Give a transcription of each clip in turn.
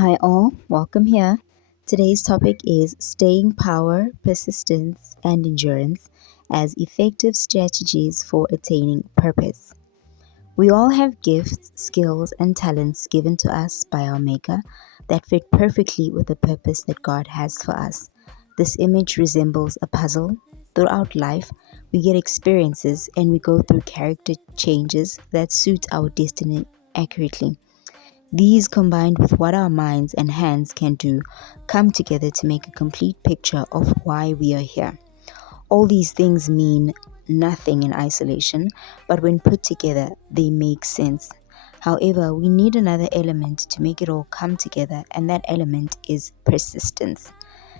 Hi, all, welcome here. Today's topic is staying power, persistence, and endurance as effective strategies for attaining purpose. We all have gifts, skills, and talents given to us by our Maker that fit perfectly with the purpose that God has for us. This image resembles a puzzle. Throughout life, we get experiences and we go through character changes that suit our destiny accurately. These, combined with what our minds and hands can do, come together to make a complete picture of why we are here. All these things mean nothing in isolation, but when put together, they make sense. However, we need another element to make it all come together, and that element is persistence.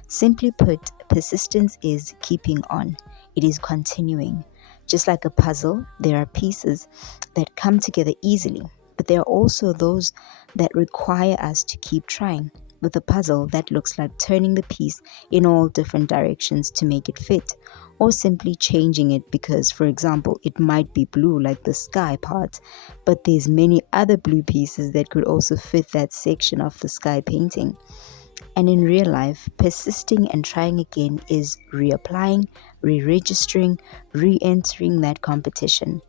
Simply put, persistence is keeping on, it is continuing. Just like a puzzle, there are pieces that come together easily, but there are also those that require us to keep trying. With a puzzle, that looks like turning the piece in all different directions to make it fit, or simply changing it because, for example, it might be blue like the sky part, but there's many other blue pieces that could also fit that section of the sky painting. And in real life, persisting and trying again is reapplying, re-registering, re-entering that competition.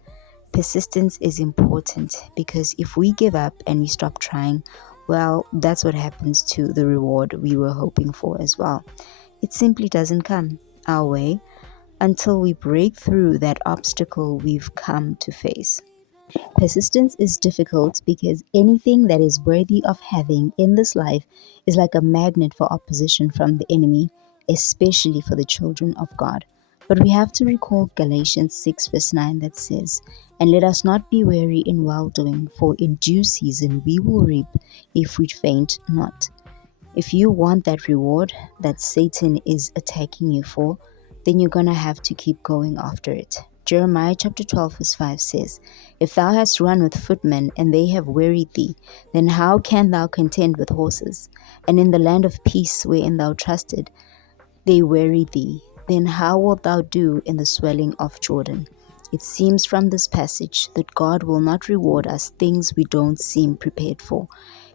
Persistence is important because if we give up and we stop trying, well, that's what happens to the reward we were hoping for as well. It simply doesn't come our way until we break through that obstacle we've come to face. Persistence is difficult because anything that is worthy of having in this life is like a magnet for opposition from the enemy, especially for the children of God. But we have to recall Galatians 6 verse 9 that says, "And let us not be weary in well doing, for in due season we will reap if we faint not." If you want that reward that Satan is attacking you for, then you're going to have to keep going after it. Jeremiah chapter 12 verse 5 says, "If thou hast run with footmen, and they have wearied thee, then how can thou contend with horses? And in the land of peace wherein thou trusted, they weary thee. Then how wilt thou do in the swelling of Jordan?" It seems from this passage that God will not reward us things we don't seem prepared for.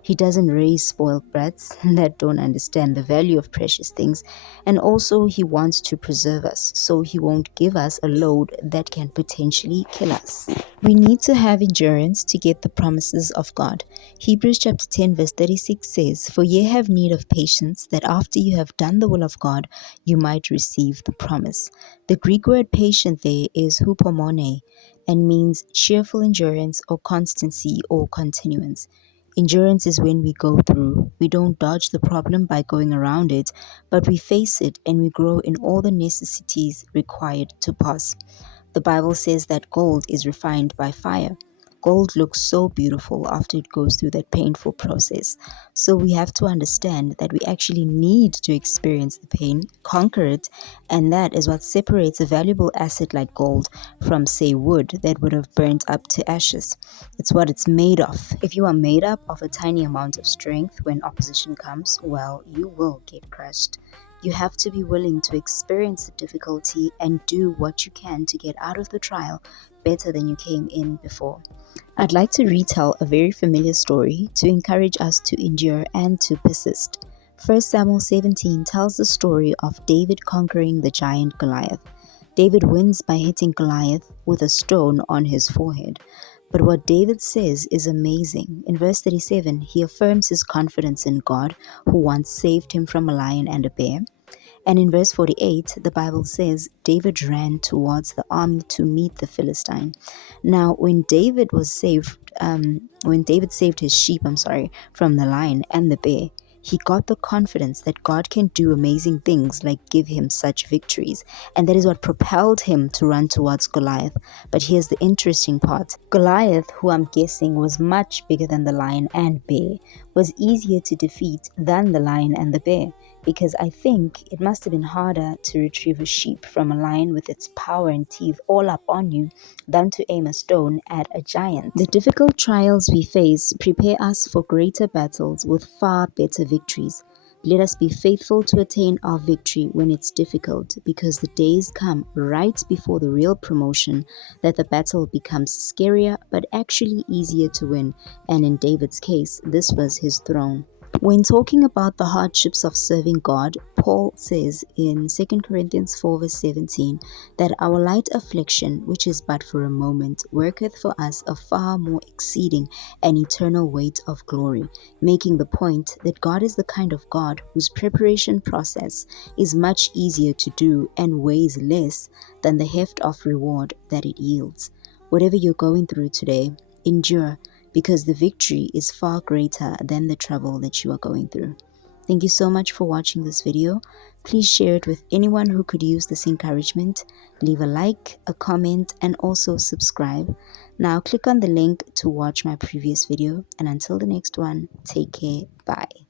He doesn't raise spoiled brats that don't understand the value of precious things, and also He wants to preserve us, so He won't give us a load that can potentially kill us. We need to have endurance to get the promises of God. Hebrews chapter 10 verse 36 says, "For ye have need of patience, that after you have done the will of God, you might receive the promise." The Greek word patient there is hupomone and means cheerful endurance or constancy or continuance. Endurance is when we go through. We don't dodge the problem by going around it, but we face it and we grow in all the necessities required to pass. The Bible says that gold is refined by fire. Gold looks so beautiful after it goes through that painful process. So we have to understand that we actually need to experience the pain, conquer it, and that is what separates a valuable asset like gold from, say, wood that would have burnt up to ashes. It's what it's made of. If you are made up of a tiny amount of strength when opposition comes, well, you will get crushed. You have to be willing to experience the difficulty and do what you can to get out of the trial better than you came in before. I'd like to retell a very familiar story to encourage us to endure and to persist. 1 Samuel 17 tells the story of David conquering the giant Goliath. David wins by hitting Goliath with a stone on his forehead. But what David says is amazing. In verse 37, he affirms his confidence in God, who once saved him from a lion and a bear. And in verse 48, the Bible says David ran towards the army to meet the Philistine. Now, when David saved his sheep, from the lion and the bear, he got the confidence that God can do amazing things like give him such victories. And that is what propelled him to run towards Goliath. But here's the interesting part. Goliath, who I'm guessing was much bigger than the lion and bear, was easier to defeat than the lion and the bear, because I think it must have been harder to retrieve a sheep from a lion with its power and teeth all up on you than to aim a stone at a giant. The difficult trials we face prepare us for greater battles with far better victories. Let us be faithful to attain our victory when it's difficult, because the days come right before the real promotion that the battle becomes scarier but actually easier to win, and in David's case, this was his throne. When talking about the hardships of serving God, Paul says in 2 Corinthians 4 verse 17 that our light affliction, which is but for a moment, worketh for us a far more exceeding and eternal weight of glory, making the point that God is the kind of God whose preparation process is much easier to do and weighs less than the heft of reward that it yields. Whatever you're going through today, endure, because the victory is far greater than the trouble that you are going through. Thank you so much for watching this video. Please share it with anyone who could use this encouragement. Leave a like, a comment, and also subscribe. Now click on the link to watch my previous video, and until the next one, take care. Bye.